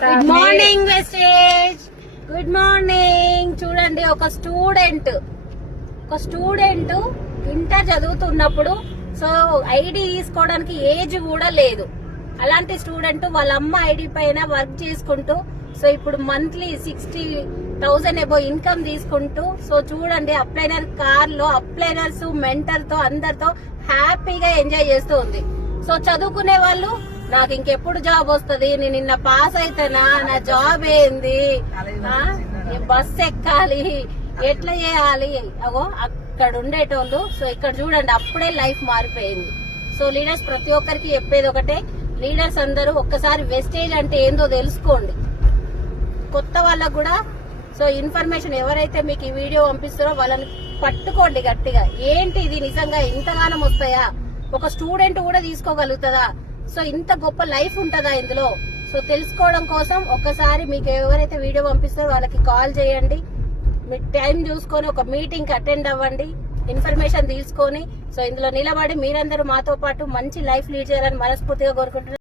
Good morning వెస్టేజ్ good morning చూడండి ఒక స్టూడెంట్ ఒక స్టూడెంట్ ఇంటర్ చదువుతున్నప్పుడు సో ఐడి తీసుకోవడానికి ఏజ్ కూడా లేదు. అలాంటి స్టూడెంట్ వాళ్ళ అమ్మ ఐడి పైన వర్క్ చేసుకుంటూ సో ఇప్పుడు monthly sixty thousand above income తీసుకుంటూ సో చూడండి అప్లైనర్ కార్లో అప్లైనర్స్ మెంటర్తో అందరితో హ్యాపీగా ఎంజాయ్ చేస్తూ ఉంది. సో చదువుకునే వాళ్ళు నాకు ఇంకెప్పుడు జాబ్ వస్తది? నేను నిన్న పాస్ అయితేనా? నా జాబ్ ఏంది? బస్ ఎక్కాలి. ఎట్లా చేయాలి? అగో అక్కడ ఉండేటోళ్ళు. సో ఇక్కడ చూడండి అప్పుడే లైఫ్ మారిపోయింది. సో లీడర్స్ ప్రతి ఒక్కరికి చెప్పేది ఒకటే లీడర్స్ అందరూ ఒక్కసారి వెస్టేజ్ అంటే ఏందో తెలుసుకోండి. కొత్త వాళ్ళకు కూడా సో ఇన్ఫర్మేషన్ ఎవరైతే మీకు ఈ వీడియో పంపిస్తారో వాళ్ళని పట్టుకోండి గట్టిగా. ఏంటి ఇది నిజంగా ఇంతగానం వస్తాయా? ఒక స్టూడెంట్ కూడా తీసుకోగలుగుతుందా? సో ఇంత గొప్ప లైఫ్ ఉంటుందా ఇందులో? సో తెలుసుకోవడం కోసం ఒక్కసారి మీకు ఎవరైతే వీడియో పంపిస్తారో వాళ్ళకి కాల్ చేయండి. మీ టైం చూసుకొని ఒక మీటింగ్ అటెండ్ అవ్వండి. ఇన్ఫర్మేషన్ తీసుకొని సో ఇందులో నిలబడి మీరందరూ మాతో పాటు మంచి లైఫ్ లీడ్ చేయాలని మనస్ఫూర్తిగా కోరుకుంటున్నారు